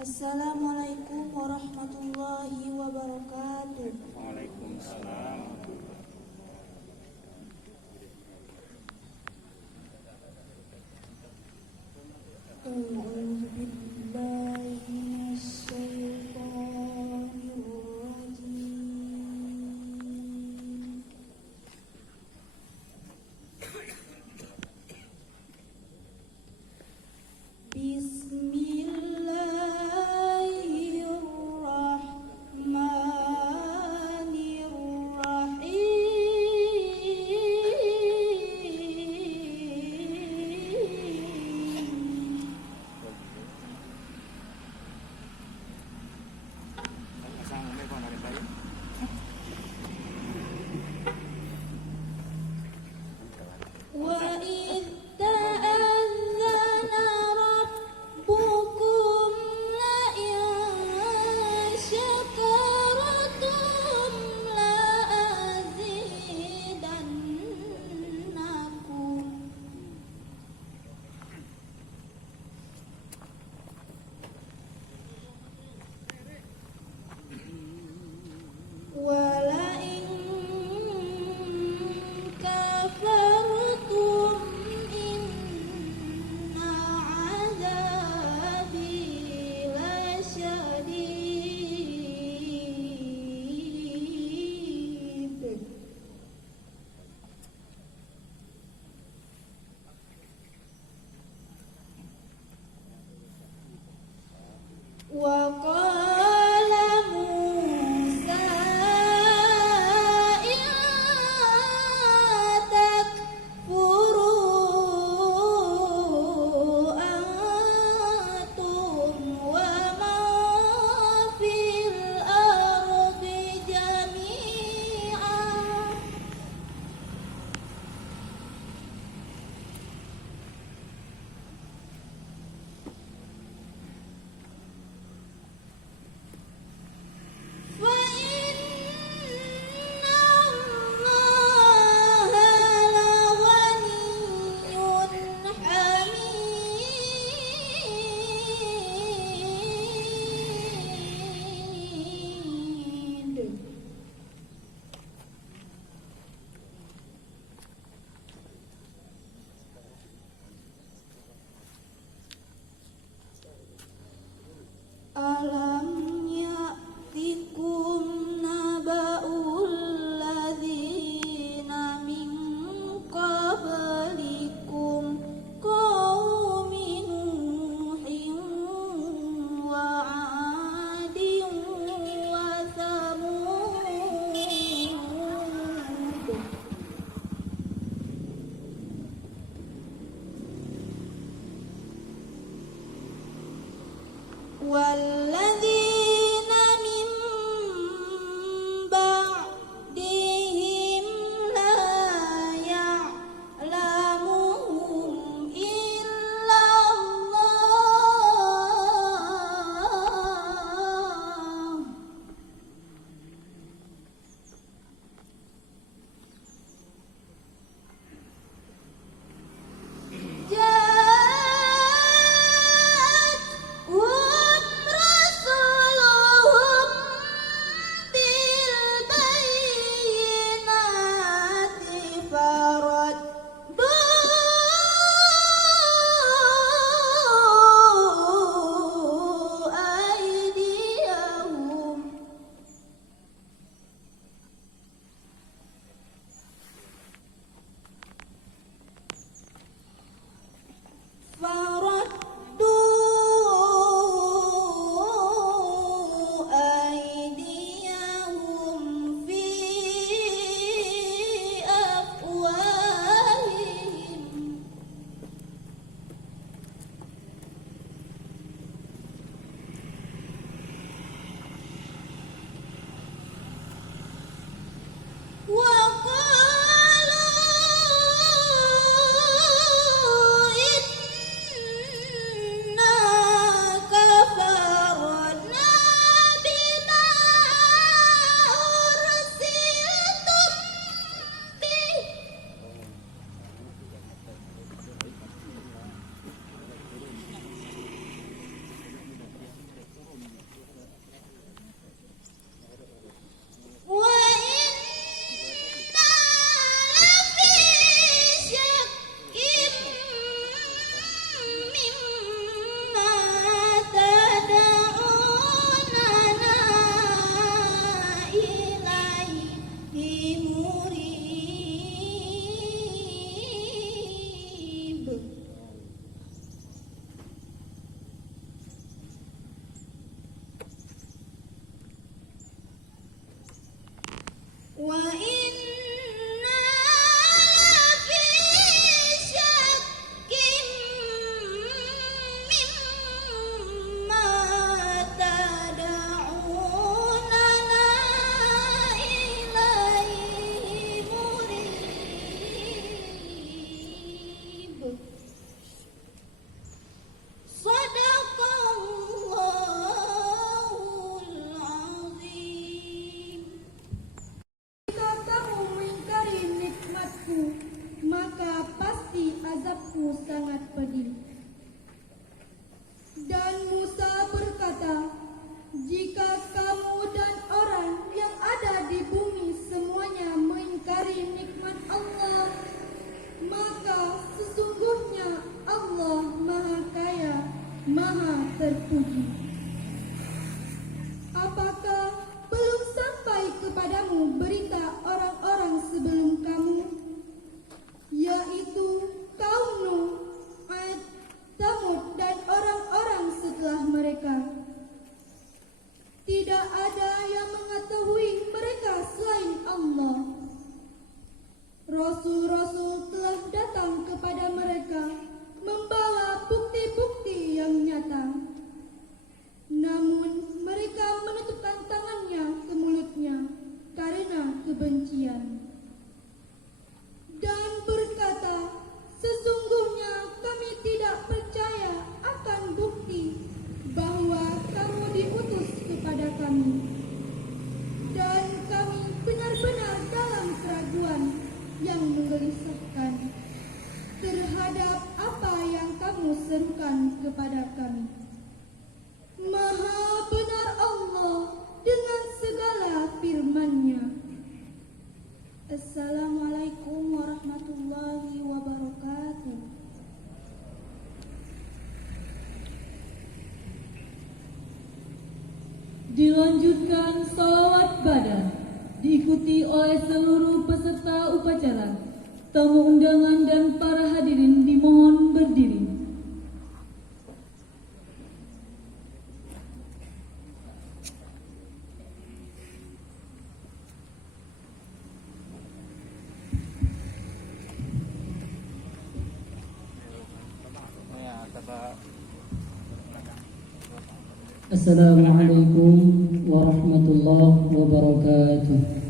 Assalamualaikum warahmatullahi wabarakatuh. Waalaikumsalam. A'udzu billahi minasyaitonir rajim. وقال موسى إن تكفروا أنتم ومن في الأرض جميعا وإنا لفي شك مما تدعوننا إليه مريب. Sadaqallahul azim. Jika kamu mengingkari nikmatku, maka pasti azabku sangat pedih. Dan Musa berkata, jika kamu dan orang yang ada di bumi semuanya mengingkari nikmat Allah, maka sesungguhnya Allah Maha Kaya, Maha Terpuji. Apakah belum sampai kepadamu berita orang-orang sebelum kamu, yaitu kaum Nuh, Ad, Tsamud dan orang-orang setelah mereka? Tidak ada yang mengetahui mereka selain Allah. Rasul-rasul telah datang kepada mereka membawa bukti-bukti yang nyata. Namun mereka menutupkan tangannya ke mulutnya karena kebencian dan berkata, sesungguhnya kami tidak percaya akan bukti bahwa kamu diutus kepada kami, dan kami benar-benar dalam keraguan yang menggelisahkan terhadap apa yang kamu serukan kepada kami. Maha benar Allah dengan segala firman-Nya. Assalamualaikum warahmatullahi wabarakatuh. Dilanjutkan salawat badan, diikuti oleh seluruh peserta upacara. Tamu undangan dan para hadirin dimohon berdiri. Assalamualaikum warahmatullahi wabarakatuh.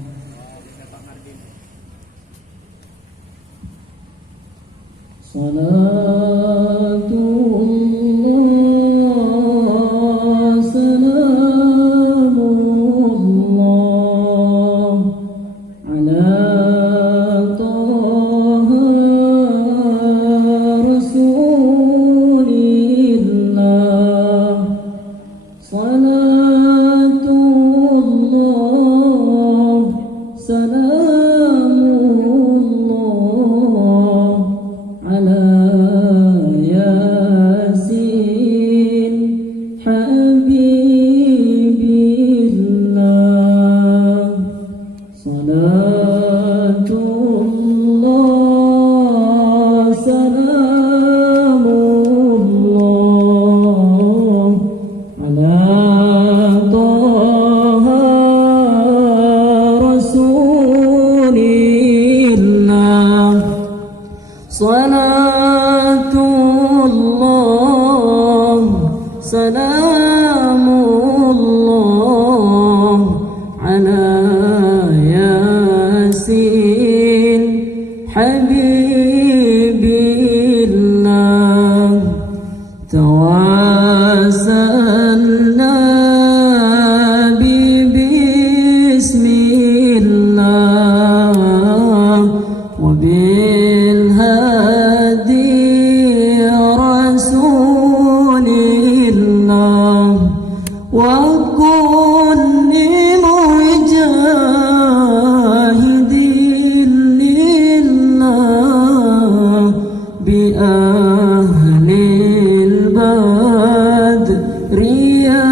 Salatullah salamullah ala taha rasulillah. Salatullah salamullah ala yasin habibillah. Salatullah salamullah ala taha rasulillah. Salatullah salamullah ala yasin habibillah. Tawassalna bismillah wa bil hadi rasulillah wa kulli mujahidin lillah bi ahlil badri ya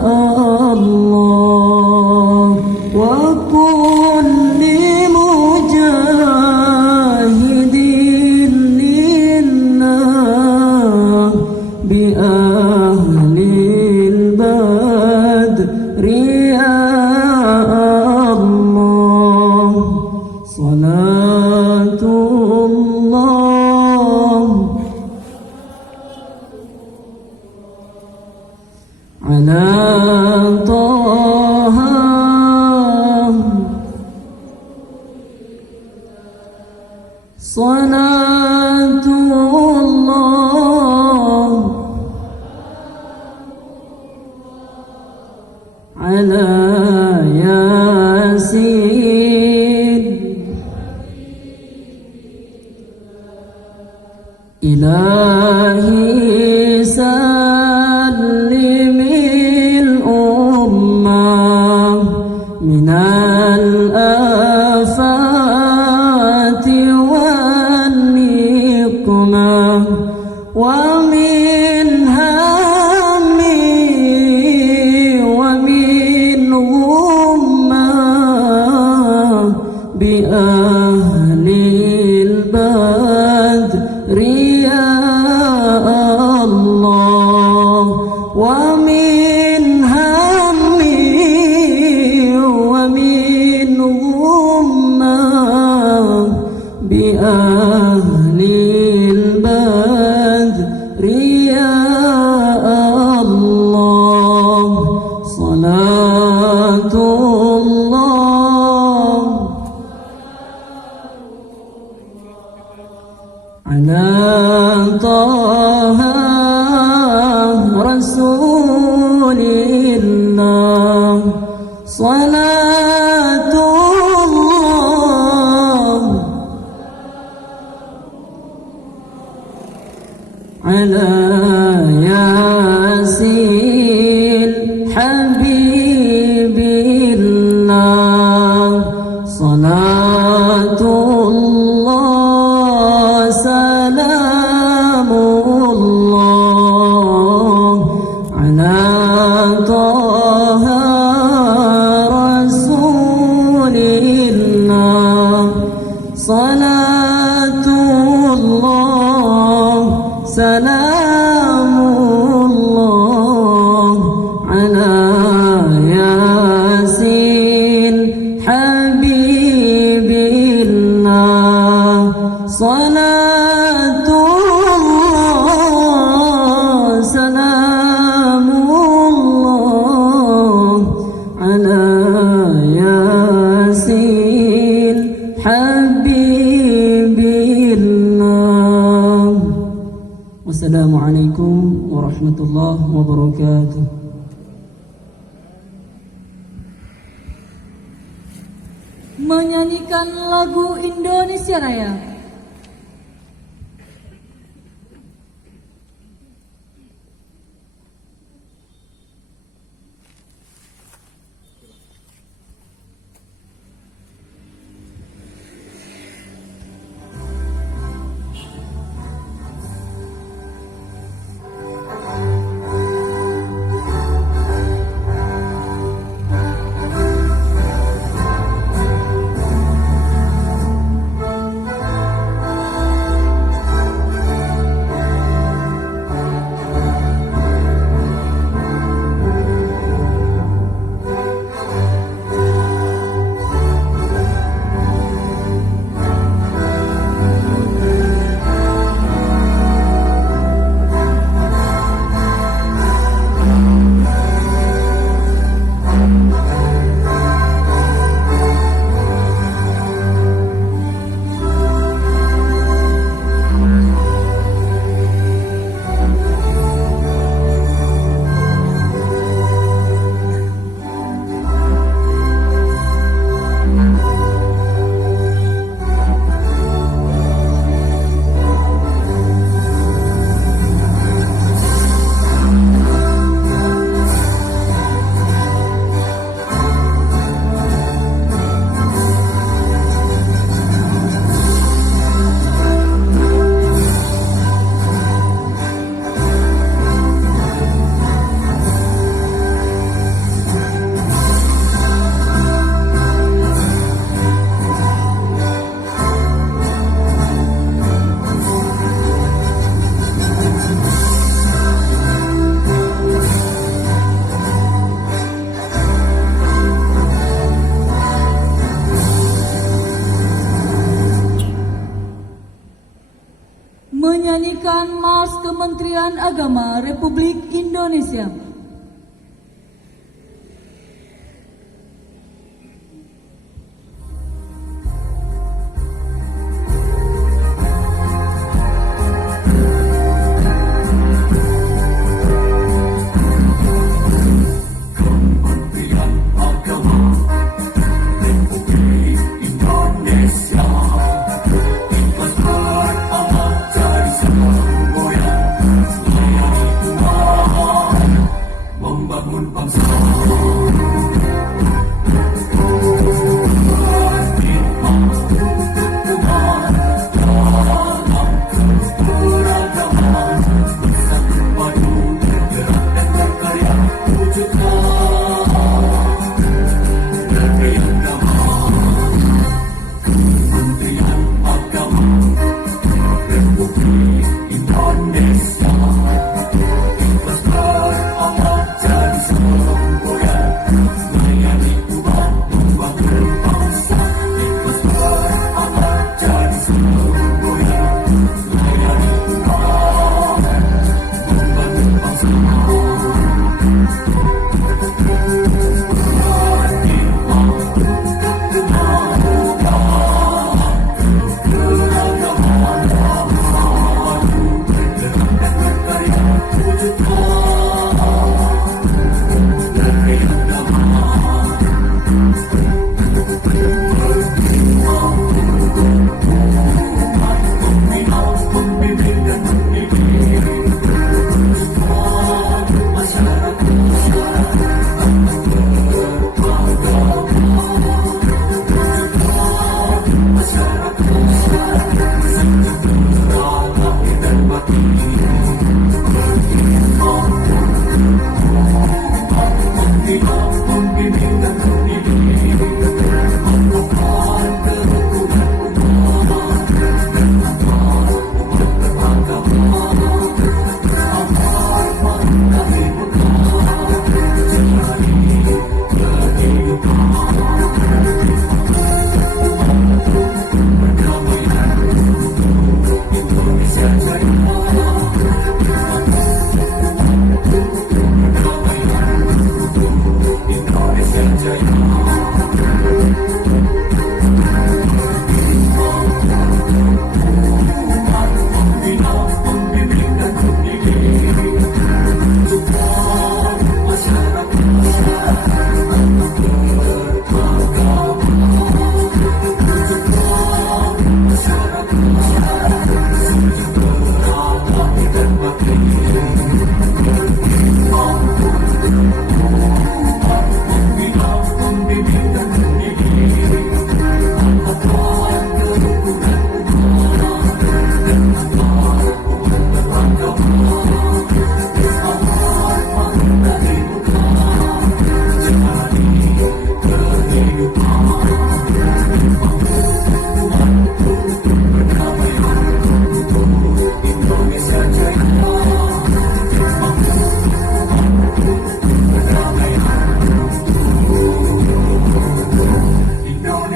Allah wa kulli mujahidin lillah bi ahlil badri ya Allah. Salatullah ala Yasin Ilahi sallimil ummah minal afati wan niqmah wa min hammi wa min ghummah bi ahlil badri Allah wa min hammi wa min ghummah bi ahlil badri Allah salatullah ala Taha Rasulillah salatullah ala Yasin Habibillah salatullah salamullah ala Taha Rasulillah salatullah salamullah ala Yasin Habibillah salatullah salamullah ala Yasin Habibillah. Wassalamualaikum warahmatullahi wabarakatuh. Menyanyikan lagu Indonesia Raya. menyanyikan Mars Kementerian Agama Republik Indonesia.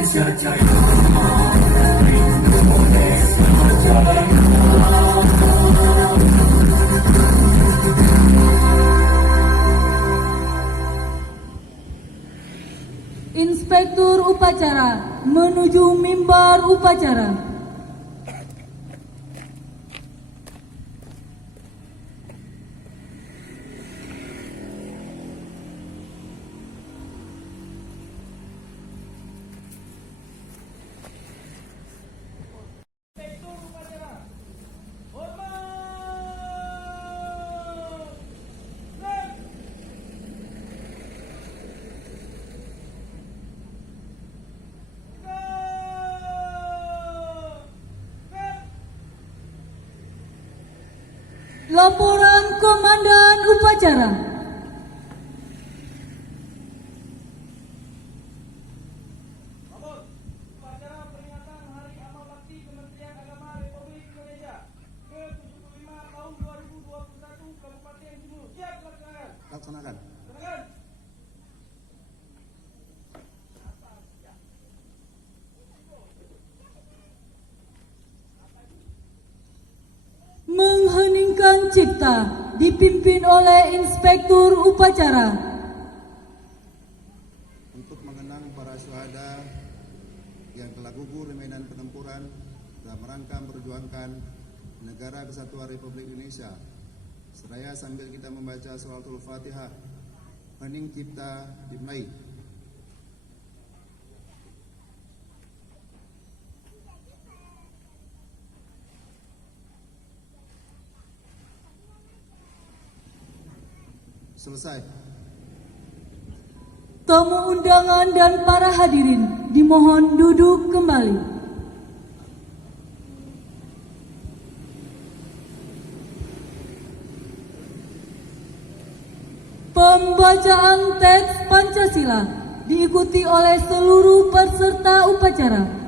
Indonesia Jaya. Indonesia Jaya. Inspektur upacara menuju mimbar upacara. Laporan Komandan Upacara. Upacara peringatan Hari Amal Bakti Kementerian Agama Republik Indonesia ke-75 tahun 2021 Kabupaten Jember. Siap dilaksanakan. Laksanakan. Laksanakan. Mengheningkan cipta dipimpin oleh Inspektur Upacara. Untuk mengenang para syuhada yang telah gugur di medan pertempuran dalam rangka memperjuangkan negara kesatuan Republik Indonesia, seraya sambil kita membaca Suratul Fatihah, hening cipta dimulai. Selesai. Tamu undangan dan para hadirin dimohon duduk kembali. Pembacaan teks Pancasila diikuti oleh seluruh peserta upacara.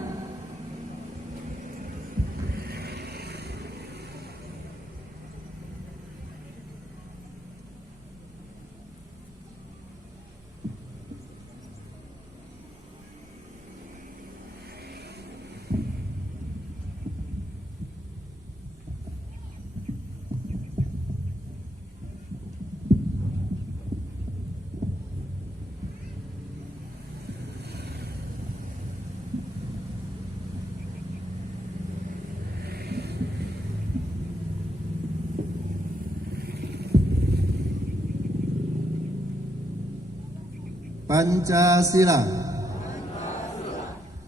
Pancasila.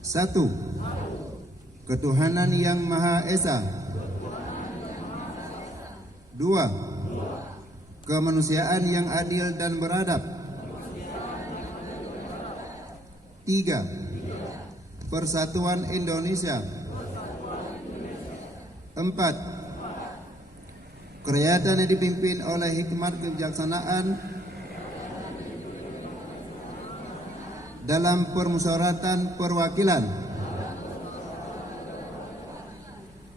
1. Ketuhanan Yang Maha Esa. 2. Kemanusiaan yang adil dan beradab. 3. Persatuan Indonesia. 4. Kerakyatan yang dipimpin oleh hikmat kebijaksanaan dalam permusyawaratan perwakilan.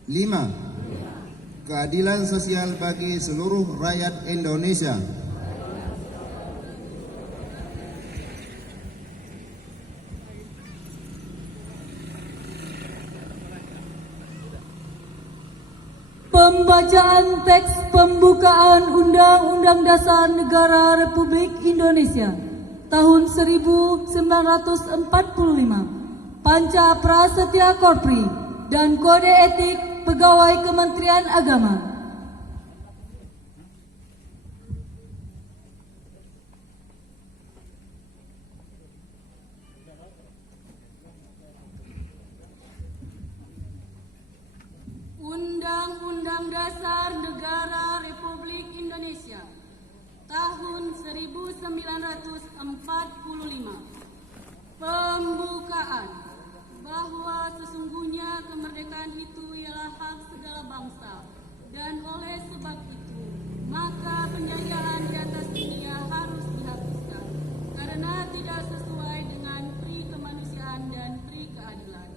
5. Keadilan sosial bagi seluruh rakyat Indonesia. Pembacaan teks pembukaan Undang-Undang Dasar Negara Republik Indonesia tahun 1945, Panca Prasetya Korpri, dan Kode Etik Pegawai Kementerian Agama. Undang-Undang Dasar Negara Republik Indonesia tahun 1945. Pembukaan bahwa sesungguhnya kemerdekaan itu ialah hak segala bangsa, dan oleh sebab itu maka penjajahan di atas dunia harus dihapuskan karena tidak sesuai dengan pri kemanusiaan dan pri keadilan.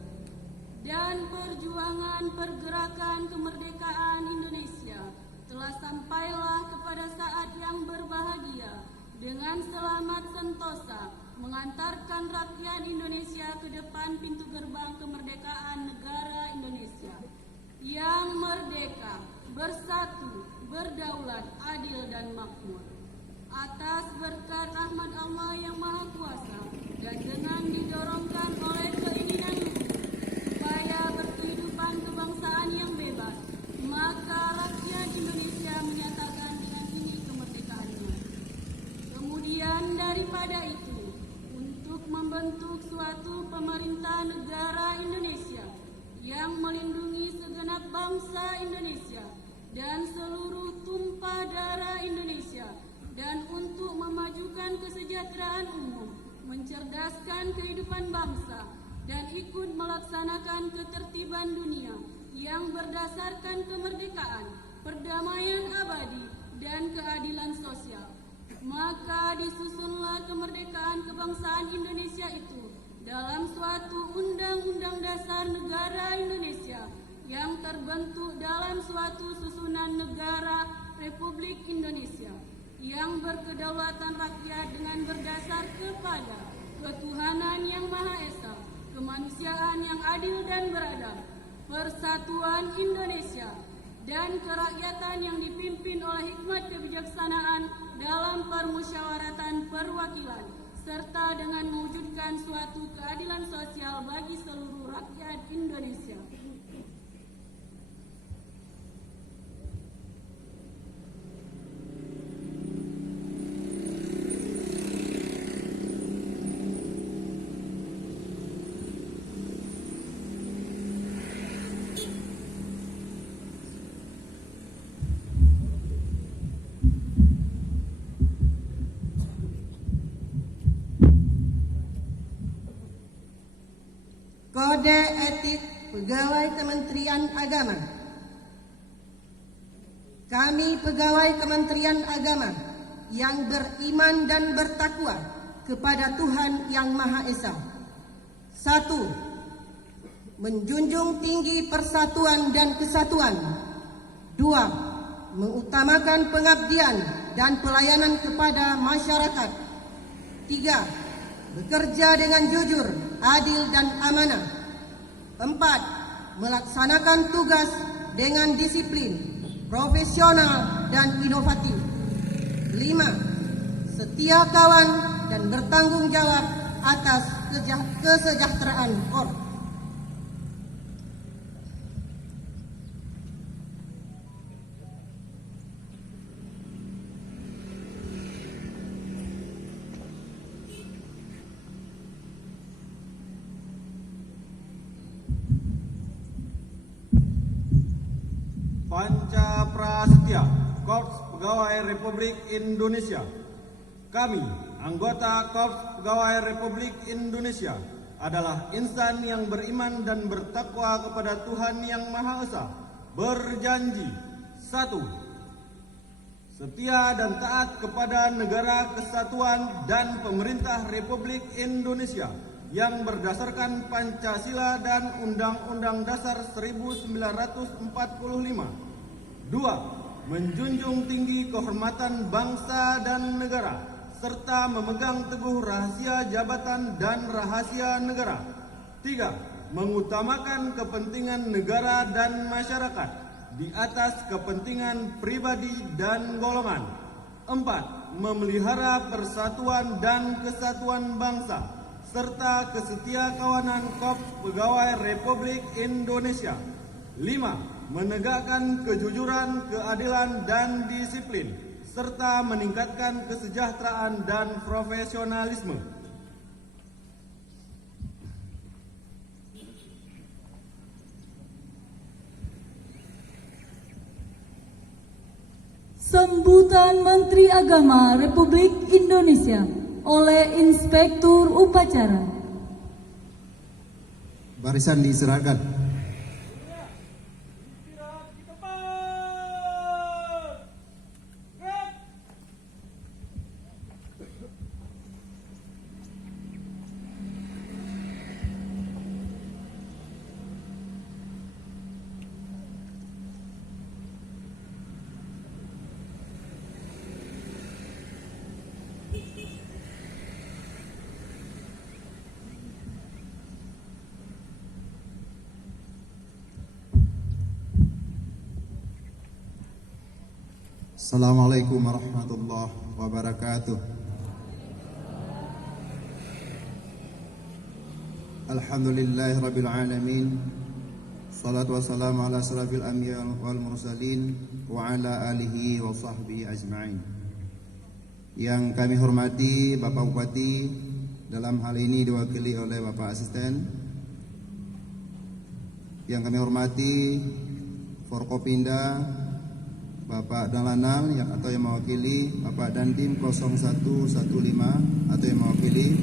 Dan perjuangan pergerakan kemerdekaan Indonesia telah sampailah kepada saat yang berbahagia dengan selamat sentosa mengantarkan rakyat Indonesia ke depan pintu gerbang kemerdekaan negara Indonesia yang merdeka, bersatu, berdaulat, adil dan makmur. Atas berkat rahmat Allah yang Maha Kuasa dan dengan didorongkan oleh keinginan luhur supaya berkehidupan kebangsaan yang bebas, maka rakyat Indonesia menyatakan dengan ini kemerdekaannya. Kemudian daripada itu, untuk membentuk suatu pemerintah negara Indonesia yang melindungi segenap bangsa Indonesia dan seluruh tumpah darah Indonesia, dan untuk memajukan kesejahteraan umum, mencerdaskan kehidupan bangsa, dan ikut melaksanakan ketertiban dunia yang berdasarkan kemerdekaan, perdamaian abadi, dan keadilan sosial. Maka disusunlah kemerdekaan kebangsaan Indonesia itu dalam suatu Undang-Undang Dasar Negara Indonesia yang terbentuk dalam suatu susunan negara Republik Indonesia yang berkedaulatan rakyat dengan berdasar kepada ketuhanan yang Maha Esa, kemanusiaan yang adil dan beradab, persatuan Indonesia, dan kerakyatan yang dipimpin oleh hikmat kebijaksanaan dalam permusyawaratan perwakilan, serta dengan mewujudkan suatu keadilan sosial bagi seluruh rakyat Indonesia. Kode Etik Pegawai Kementerian Agama. Kami pegawai Kementerian Agama yang beriman dan bertakwa kepada Tuhan Yang Maha Esa. 1. Menjunjung tinggi persatuan dan kesatuan. 2. Mengutamakan pengabdian dan pelayanan kepada masyarakat. 3. Bekerja dengan jujur, adil dan amanah. 4. Melaksanakan tugas dengan disiplin, profesional dan inovatif. 5. Setia kawan dan bertanggung jawab atas kesejahteraan korps. Panca Prasetya, Korps Pegawai Republik Indonesia. Kami, anggota Korps Pegawai Republik Indonesia, adalah insan yang beriman dan bertakwa kepada Tuhan Yang Maha Esa, berjanji: 1. Setia dan taat kepada Negara Kesatuan dan Pemerintah Republik Indonesia yang berdasarkan Pancasila dan Undang-Undang Dasar 1945. 2. Menjunjung tinggi kehormatan bangsa dan negara, serta memegang teguh rahasia jabatan dan rahasia negara. 3. Mengutamakan kepentingan negara dan masyarakat di atas kepentingan pribadi dan golongan. 4. Memelihara persatuan dan kesatuan bangsa, serta kesetiakawanan Korps Pegawai Republik Indonesia. 5. Menegakkan kejujuran, keadilan, dan disiplin, serta meningkatkan kesejahteraan dan profesionalisme. Sambutan Menteri Agama Republik Indonesia oleh Inspektur Upacara. Barisan diserahkan. Istirahat di tempat. Gerak. Assalamualaikum warahmatullahi wabarakatuh. Alhamdulillahi rabbil alamin. Salatu wassalamu ala asrafil anbiya wal mursalin wa ala alihi wa sahbihi ajma'in. Yang kami hormati Bapak Bupati, dalam hal ini diwakili oleh Bapak Asisten. Yang kami hormati Forkopinda Bapak Dalanal atau yang mewakili Bapak Dandim 0115 atau yang mewakili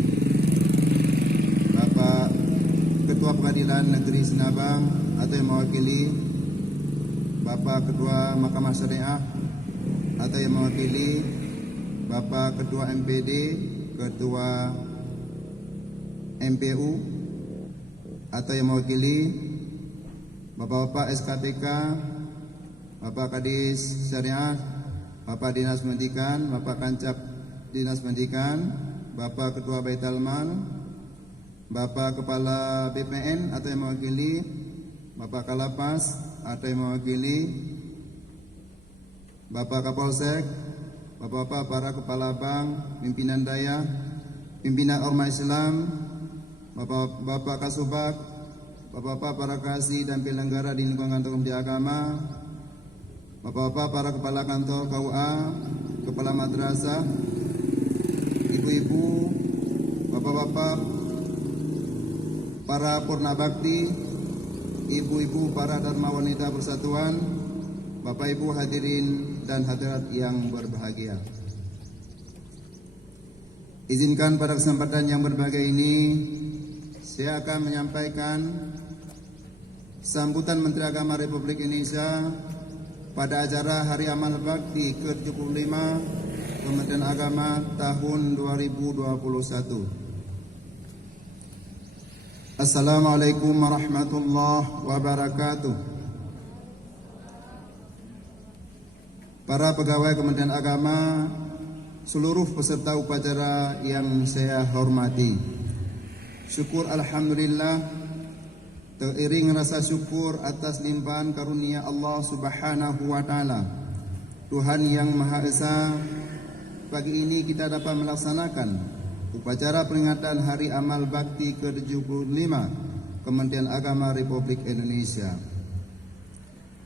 Bapak Ketua Pengadilan Negeri Sinabang atau yang mewakili Bapak Ketua Mahkamah Syariah atau yang mewakili Bapak Ketua MPD, Ketua MPU atau yang mewakili Bapak-bapak SKPK, Bapak Kadis Syariah, Bapak Dinas Pendidikan, Bapak Kancap Dinas Pendidikan, Bapak Ketua Baitul Mal, Bapak Kepala BPN atau yang mewakili Bapak Kalapas atau yang mewakili Bapak Kapolsek, Bapak-bapak para kepala bank, pimpinan daya, pimpinan Ormas Islam, Bapak Kasubag, Bapak-bapak para kasih dan penyelenggara di lingkungan kantor Kementerian Agama, Bapak-bapak para kepala kantor KUA, kepala madrasah, ibu-ibu, bapak-bapak para purna bakti, ibu-ibu para dharma wanita persatuan, Bapak Ibu hadirin dan hadirat yang berbahagia. Izinkan pada kesempatan yang berbahagia ini saya akan menyampaikan sambutan Menteri Agama Republik Indonesia pada acara Hari Amal Bakti ke-75 Kementerian Agama tahun 2021. Assalamualaikum warahmatullahi wabarakatuh. Para pegawai Kementerian Agama, seluruh peserta upacara yang saya hormati, syukur alhamdulillah, teriring rasa syukur atas limpahan karunia Allah Subhanahu wa taala. Tuhan yang Maha Esa, pagi ini kita dapat melaksanakan upacara peringatan Hari Amal Bakti ke-75 Kementerian Agama Republik Indonesia.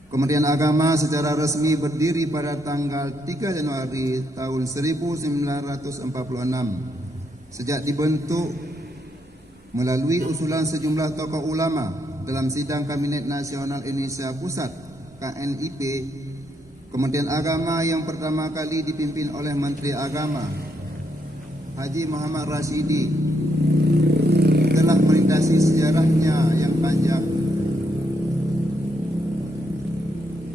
Kementerian Agama secara resmi berdiri pada tanggal 3 Januari tahun 1946. Sejak dibentuk melalui usulan sejumlah tokoh ulama dalam sidang Kabinet Nasional Indonesia Pusat KNIP, Kementerian Agama yang pertama kali dipimpin oleh Menteri Agama Haji Muhammad Rashidi telah melintasi sejarahnya yang panjang.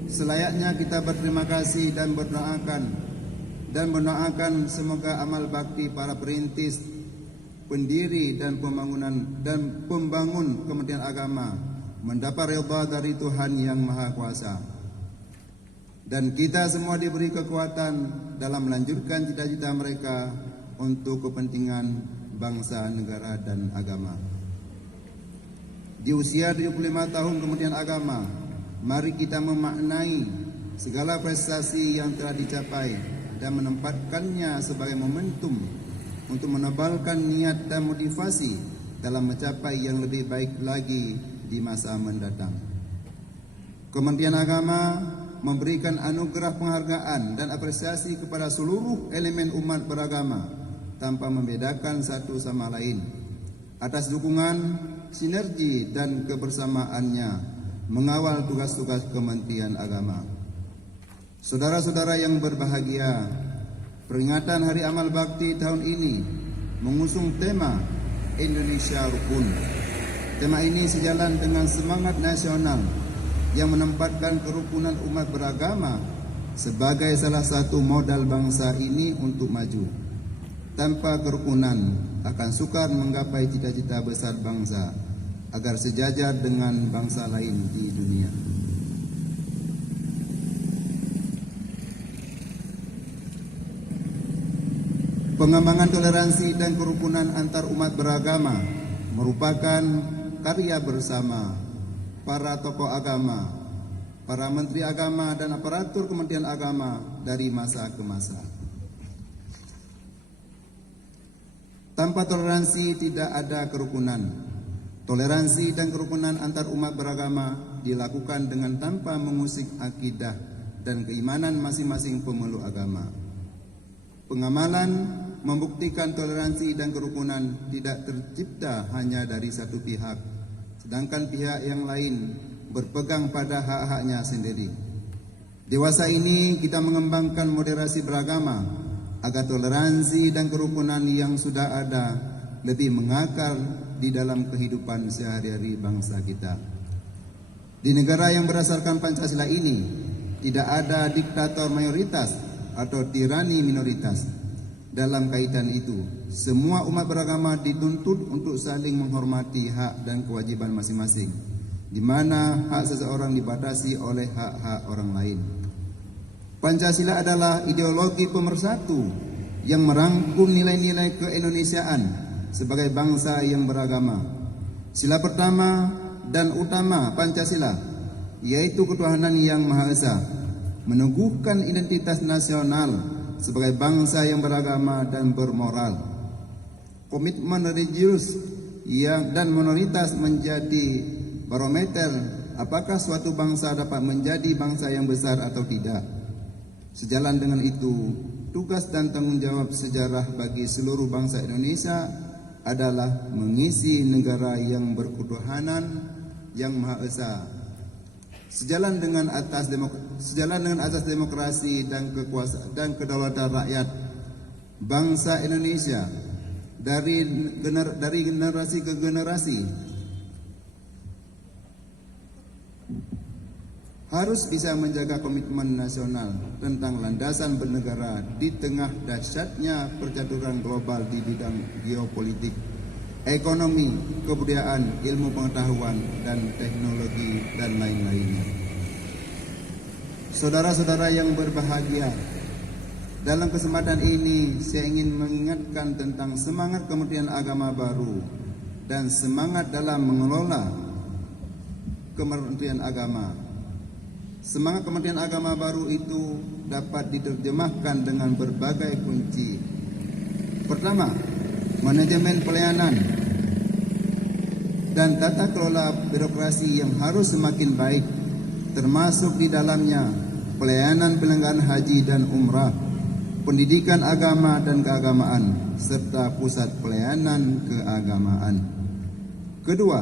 Selayaknya kita berterima kasih dan mendoakan semoga amal bakti para perintis, pendiri dan pembangun Kementerian Agama mendapat ridha dari Tuhan yang Maha Kuasa. Dan kita semua diberi kekuatan dalam melanjutkan cita-cita mereka untuk kepentingan bangsa, negara dan agama. Di usia 75 tahun Kementerian Agama, mari kita memaknai segala prestasi yang telah dicapai dan menempatkannya sebagai momentum untuk menebalkan niat dan motivasi dalam mencapai yang lebih baik lagi di masa mendatang. Kementerian Agama memberikan anugerah penghargaan dan apresiasi kepada seluruh elemen umat beragama tanpa membedakan satu sama lain atas dukungan, sinergi dan kebersamaannya mengawal tugas-tugas Kementerian Agama. Saudara-saudara yang berbahagia, peringatan Hari Amal Bakti tahun ini mengusung tema Indonesia Rukun. Tema ini sejalan dengan semangat nasional yang menempatkan kerukunan umat beragama sebagai salah satu modal bangsa ini untuk maju. Tanpa kerukunan akan sukar menggapai cita-cita besar bangsa agar sejajar dengan bangsa lain di dunia. Pengembangan toleransi dan kerukunan antar umat beragama merupakan karya bersama para tokoh agama, para menteri agama dan aparatur Kementerian Agama dari masa ke masa. Tanpa toleransi tidak ada kerukunan. Toleransi dan kerukunan antar umat beragama dilakukan dengan tanpa mengusik akidah dan keimanan masing-masing pemeluk agama. Pengamalan membuktikan toleransi dan kerukunan tidak tercipta hanya dari satu pihak, sedangkan pihak yang lain berpegang pada hak-haknya sendiri. Dewasa ini kita mengembangkan moderasi beragama agar toleransi dan kerukunan yang sudah ada lebih mengakar di dalam kehidupan sehari-hari bangsa kita. Di negara yang berdasarkan Pancasila ini tidak ada diktator mayoritas atau tirani minoritas. Dalam kaitan itu, semua umat beragama dituntut untuk saling menghormati hak dan kewajiban masing-masing, di mana hak seseorang dibatasi oleh hak-hak orang lain. Pancasila adalah ideologi pemersatu yang merangkum nilai-nilai keindonesiaan sebagai bangsa yang beragama. Sila pertama dan utama Pancasila yaitu ketuhanan yang Maha Esa, meneguhkan identitas nasional sebagai bangsa yang beragama dan bermoral. Komitmen religius dan minoritas menjadi barometer apakah suatu bangsa dapat menjadi bangsa yang besar atau tidak. Sejalan dengan itu, tugas dan tanggung jawab sejarah bagi seluruh bangsa Indonesia adalah mengisi negara yang berketuhanan yang Maha Esa. Sejalan dengan asas demokrasi dan kekuasaan dan kedaulatan rakyat, bangsa Indonesia dari generasi ke generasi harus bisa menjaga komitmen nasional tentang landasan bernegara di tengah dahsyatnya percaturan global di bidang geopolitik, ekonomi, kebudayaan, ilmu pengetahuan, dan teknologi, dan lain-lainnya. Saudara-saudara yang berbahagia, dalam kesempatan ini saya ingin mengingatkan tentang semangat Kementerian Agama baru dan semangat dalam mengelola Kementerian Agama. Semangat Kementerian Agama baru itu dapat diterjemahkan dengan berbagai kunci. Pertama, manajemen pelayanan dan tata kelola birokrasi yang harus semakin baik, termasuk di dalamnya pelayanan penyelenggaraan haji dan umrah, pendidikan agama dan keagamaan, serta pusat pelayanan keagamaan. Kedua,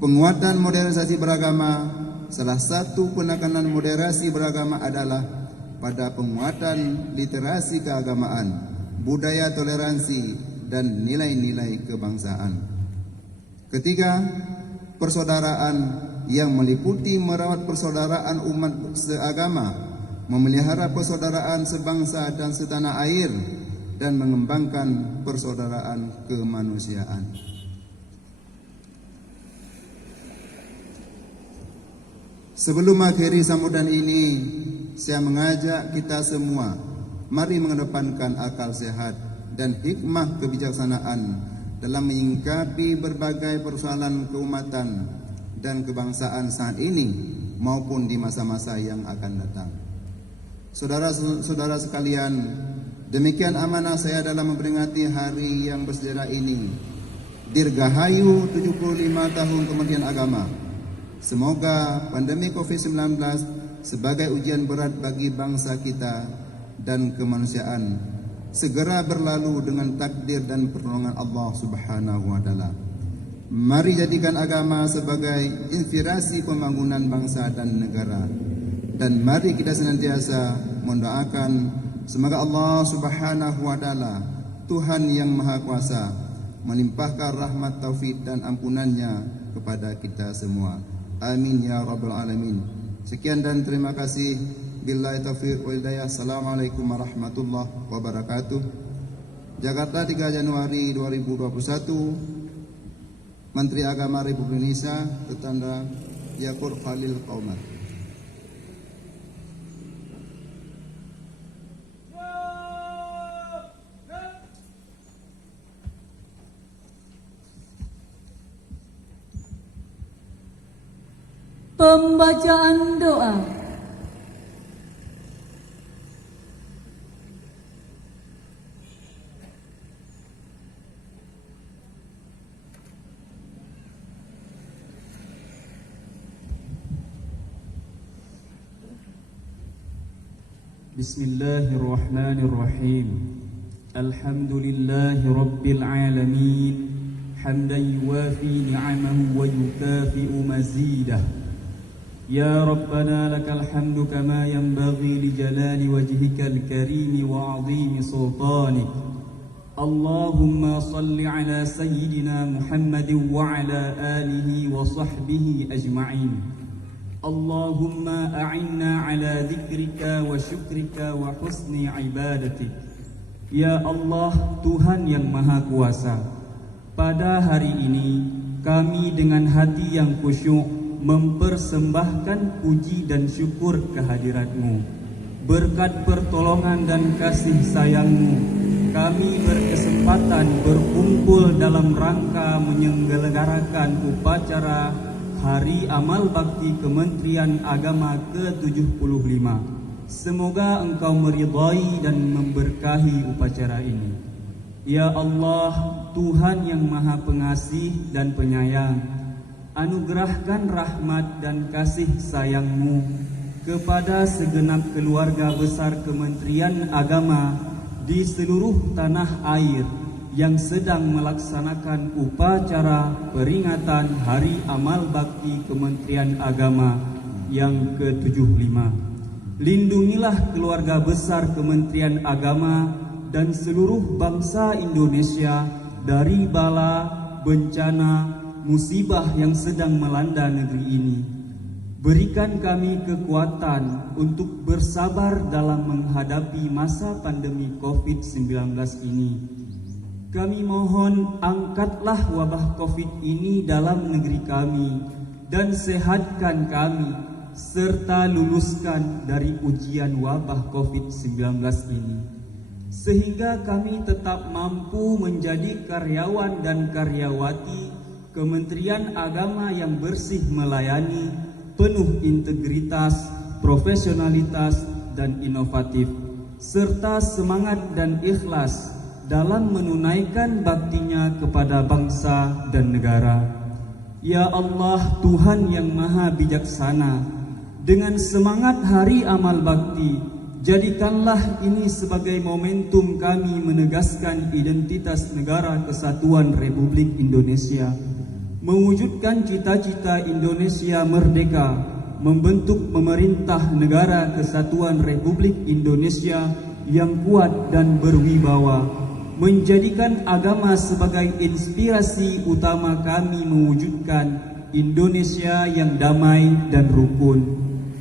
penguatan modernisasi beragama. Salah satu penekanan moderasi beragama adalah pada penguatan literasi keagamaan, budaya toleransi, dan nilai-nilai kebangsaan. Ketiga, persaudaraan yang meliputi merawat persaudaraan umat seagama, memelihara persaudaraan sebangsa dan setanah air, dan mengembangkan persaudaraan kemanusiaan. Sebelum mengakhiri sambutan ini, saya mengajak kita semua, mari mengedepankan akal sehat dan hikmah kebijaksanaan dalam menyingkapi berbagai persoalan keumatan dan kebangsaan saat ini maupun di masa-masa yang akan datang. Saudara-saudara sekalian, demikian amanah saya dalam memperingati hari yang bersejarah ini. Dirgahayu 75 tahun Kementerian Agama. Semoga pandemi COVID-19 sebagai ujian berat bagi bangsa kita dan kemanusiaan segera berlalu dengan takdir dan pertolongan Allah Subhanahu wa taala. Mari jadikan agama sebagai inspirasi pembangunan bangsa dan negara. Dan mari kita senantiasa mendoakan semoga Allah Subhanahu wa taala, Tuhan yang Maha Kuasa, melimpahkan rahmat taufik dan ampunannya kepada kita semua. Amin ya rabbal alamin. Sekian dan terima kasih. Billahi taufiq wal hidayah. Assalamualaikum warahmatullahi wabarakatuh. Jakarta 3 Januari 2021. Menteri Agama Republik Indonesia Tetangga Yakur Khalil Qaumar. Pembacaan doa. Bismillahirrahmanirrahim. Alhamdulillahi Rabbil alamin. Hamdan yuwafi ni'amahu wa yukafi'u mazidah. Ya Rabbana lakal hamdu kama yanbaghi li jalali wajhikal karimi wa 'azimi sultanik. Allahumma salli ala sayyidina Muhammadin wa ala alihi wa sahbihi ajma'in. Allahumma a'inna ala dzikrika wa syukrika wa husni ibadatik. Ya Allah, Tuhan yang Maha Kuasa, pada hari ini kami dengan hati yang khusyuk mempersembahkan puji dan syukur kehadirat-Mu. Berkat pertolongan dan kasih sayang-Mu, kami berkesempatan berkumpul dalam rangka menyelenggarakan upacara Hari Amal Bakti Kementerian Agama ke-75. Semoga Engkau meridai dan memberkahi upacara ini. Ya Allah, Tuhan yang Maha Pengasih dan Penyayang, anugerahkan rahmat dan kasih sayang-Mu kepada segenap keluarga besar Kementerian Agama di seluruh tanah air yang sedang melaksanakan upacara peringatan Hari Amal Bakti Kementerian Agama yang ke-75. Lindungilah keluarga besar Kementerian Agama dan seluruh bangsa Indonesia dari bala, bencana, musibah yang sedang melanda negeri ini. Berikan kami kekuatan untuk bersabar dalam menghadapi masa pandemi COVID-19 ini. Kami mohon angkatlah wabah COVID ini dalam negeri kami dan sehatkan kami serta luluskan dari ujian wabah COVID-19 ini, sehingga kami tetap mampu menjadi karyawan dan karyawati Kementerian Agama yang bersih melayani, penuh integritas, profesionalitas, dan inovatif, serta semangat dan ikhlas dalam menunaikan baktinya kepada bangsa dan negara. Ya Allah, Tuhan yang Maha Bijaksana, dengan semangat Hari Amal Bakti, jadikanlah ini sebagai momentum kami menegaskan identitas Negara Kesatuan Republik Indonesia, mewujudkan cita-cita Indonesia merdeka, membentuk pemerintah Negara Kesatuan Republik Indonesia yang kuat dan berwibawa, menjadikan agama sebagai inspirasi utama kami mewujudkan Indonesia yang damai dan rukun,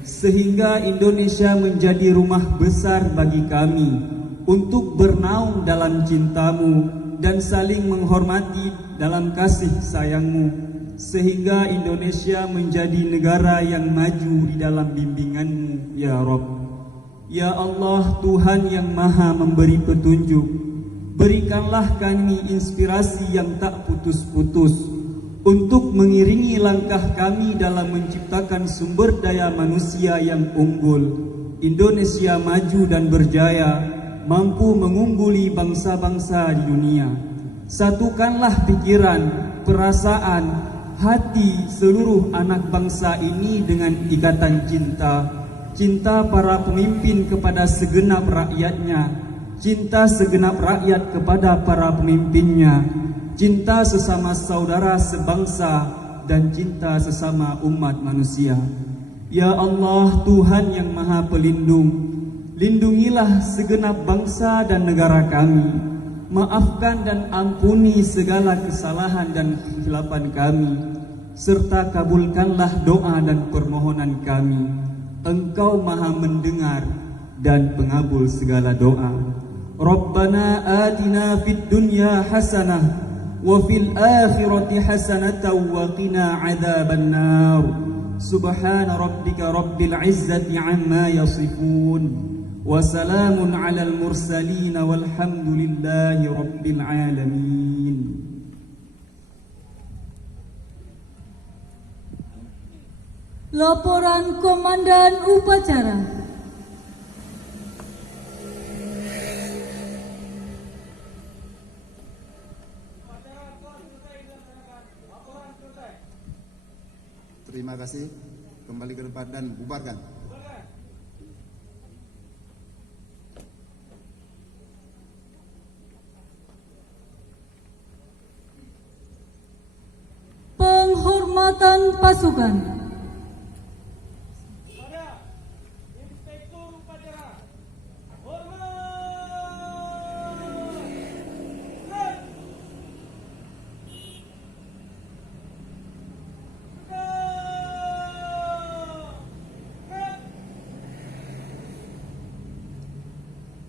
sehingga Indonesia menjadi rumah besar bagi kami untuk bernaung dalam cinta-Mu dan saling menghormati dalam kasih sayang-Mu, sehingga Indonesia menjadi negara yang maju di dalam bimbingan-Mu, ya Rabb. Ya Allah, Tuhan yang Maha memberi petunjuk, berikanlah kami inspirasi yang tak putus-putus untuk mengiringi langkah kami dalam menciptakan sumber daya manusia yang unggul. Indonesia maju dan berjaya, mampu mengungguli bangsa-bangsa di dunia. Satukanlah pikiran, perasaan, hati seluruh anak bangsa ini dengan ikatan cinta. Cinta para pemimpin kepada segenap rakyatnya, cinta segenap rakyat kepada para pemimpinnya, cinta sesama saudara sebangsa, dan cinta sesama umat manusia. Ya Allah, Tuhan yang Maha Pelindung, lindungilah segenap bangsa dan negara kami. Maafkan dan ampuni segala kesalahan dan kesilapan kami, serta kabulkanlah doa dan permohonan kami. Engkau Maha mendengar dan pengabul segala doa. Rabbana atina fid dunya hasanah wa fil akhirati hasanatan wa qina adzaban nar. Subhana rabbika rabbil izzati amma yasifun wa salamun alal mursalin walhamdulillahi rabbil alamin. Laporan Komandan Upacara. Terima kasih. Kembali ke depan dan bubarkan. Penghormatan pasukan. Inspektur upacara.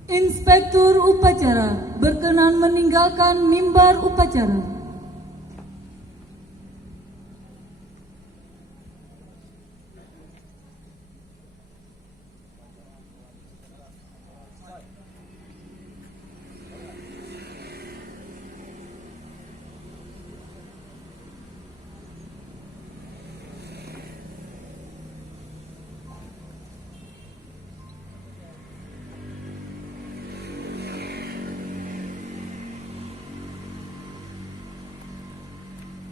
Inspektur upacara berkenan meninggalkan mimbar upacara.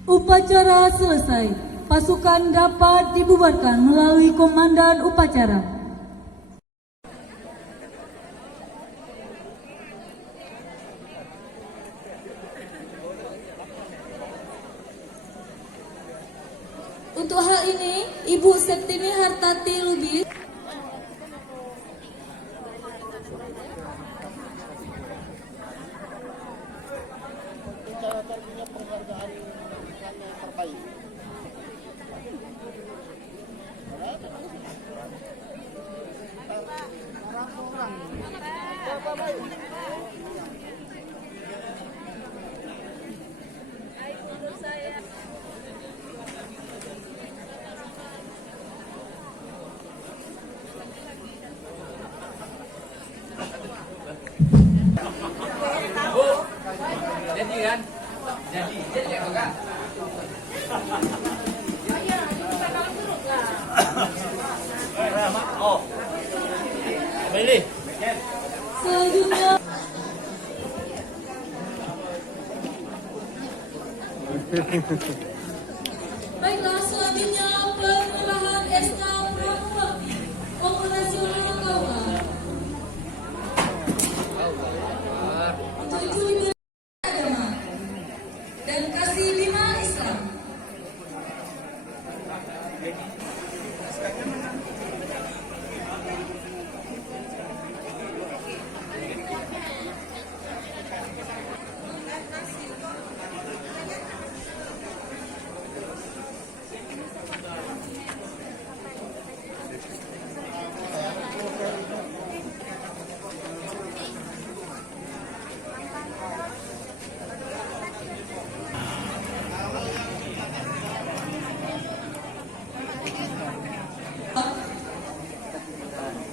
Upacara selesai. Pasukan dapat dibubarkan melalui komandan upacara. Untuk hal ini, Ibu Septini Hartati Lubis Selanjutnya Baiklah, selanjutnya penyerahan SK Prabupati Operasional Kaula untuk Ibu Agama dan Kasih Bina Islam.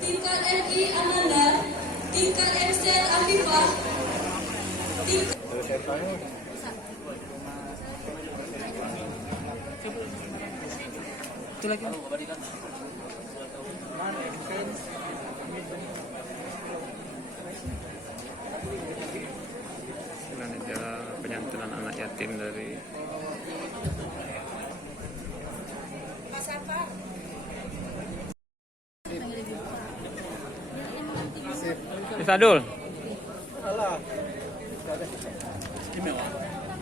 Tingkat RI Amanda, tingkat MCN Afifah, tingkat penyantunan anak yatim dari Sadul.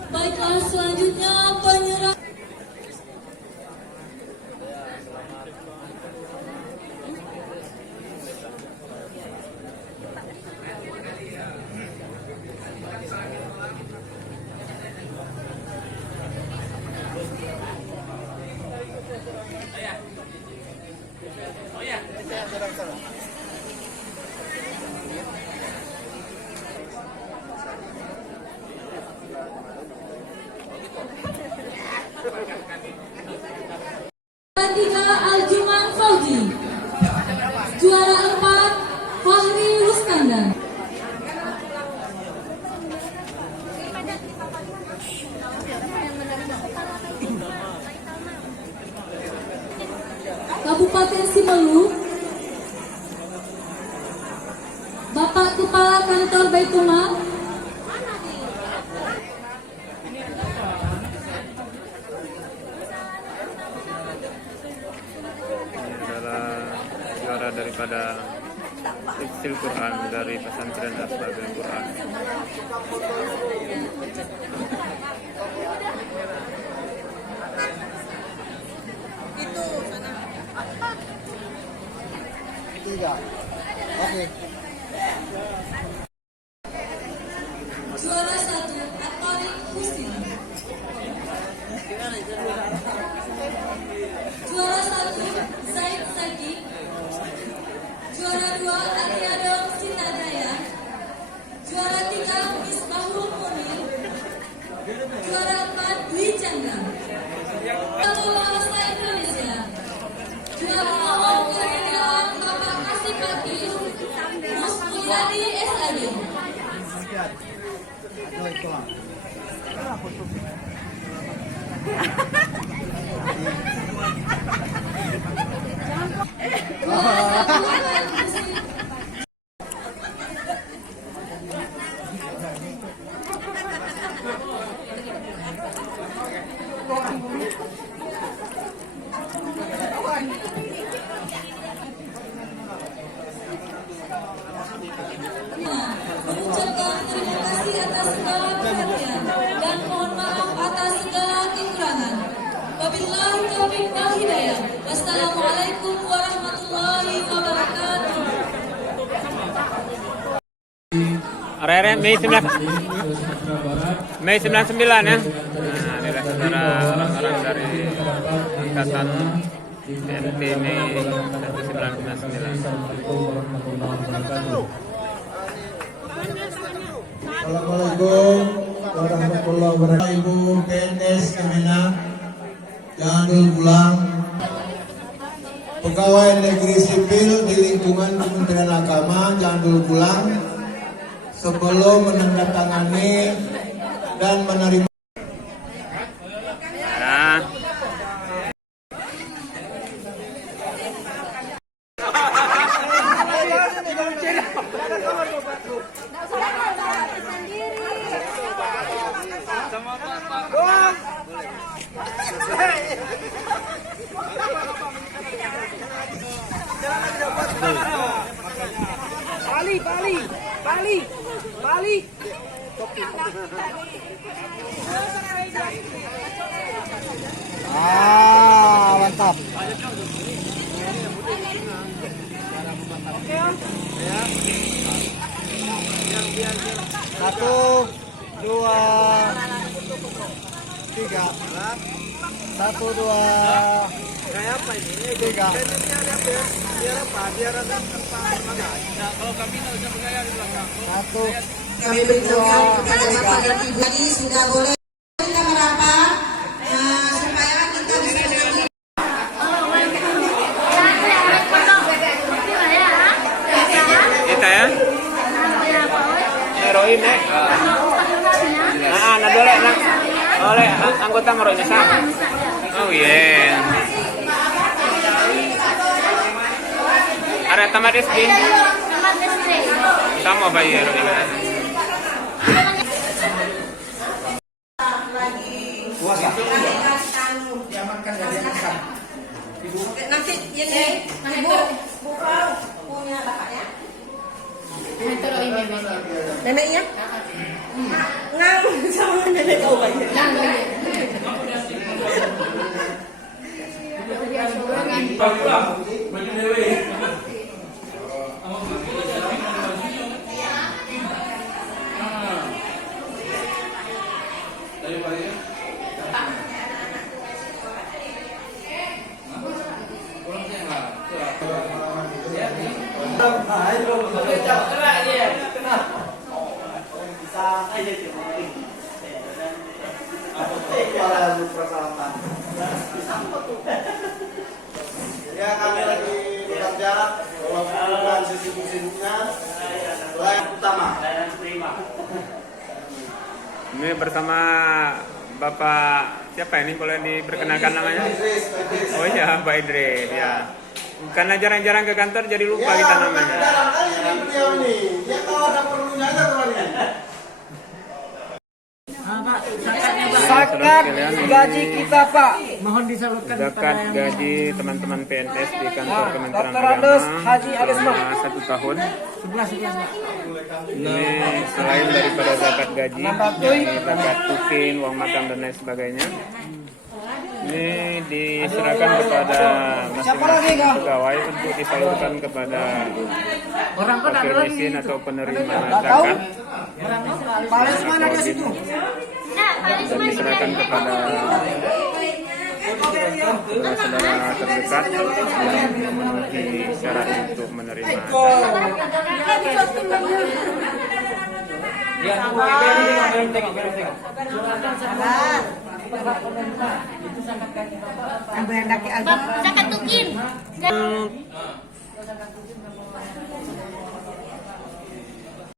Baiklah, selanjutnya penyerah. Tiga Aljuman Fauji, juara 4 Fahri Ruskandar. Kabupaten Simelu, Bapak Kepala Kantor Baitumah, juara daripada Hifdzil Quran dari pesantren Ashabul Quran. Itu sana. Tiga. Oke. juara 1 Atorik Husin, juara 1 Zaid Zaki, juara 2 Ariadong Sinadaya, juara 3 Misbahul Munir, juara 4 Dwi Chandra. Satu bahasa Indonesia, juara umum kejuaraan Bapak Kasih Pakis, Mus Mulyadi SAD. Mengucapkan terima kasih atas segala perhatian dan mohon maaf atas segala kekurangan. Wabillahi taufiq wal hidayah. Wassalamualaikum warahmatullahi wabarakatuh. Area Mei 99 ya. Nah, inilah saudara orang-orang dari angkatan NT Mei 1999. Assalamualaikum warahmatullahi wabarakatuh. Ibu PNS Kemenak, jangan dulu pulang. Pegawai negeri sipil di lingkungan Kementerian Agama, jangan dulu pulang sebelum menandatangani dan menerima. Balik. Mantap. Satu, dua, tiga. Satu, dua, tiga. Satu. Kami beritahukan kepada Bapak dan Ibu tadi sudah boleh kita merapat supaya kita bisa mengambil. Kita ya. Heroin ya. Nah boleh nak. Oleh anggota meroinnya sama. Oh iya. Ada tamat SD. Sama bayi heroin. Nanti ini Ibu punya bapaknya. Neneknya? Ngang sama nenek kau banyak. Ya kami lagi bekerja melakukan sibuk-sibuknya. Yang utama. Ini bersama Bapak Siapa ini boleh diperkenalkan namanya? Oh iya, Pak Idris ya. Karena jarang-jarang ke kantor jadi lupa kita namanya. Jarang kali ini beliau nih. Dia kalau ada perlunya aja kemarin. Zakat gaji kita Pak, mohon disalurkan zakat gaji teman-teman PNS di kantor Kementerian Dr. Andes Agama Haji Agus selama 1 tahun. 11. Ini selain daripada zakat gaji, yakni zakat tukin, uang makan dan lain sebagainya. Ini diserahkan kepada masing-masing pegawai untuk disalurkan kepada fakir miskin atau penerima zakat. Dan diserahkan kepada saudara terdekat yang memenuhi syarat untuk menerima zakat tukin.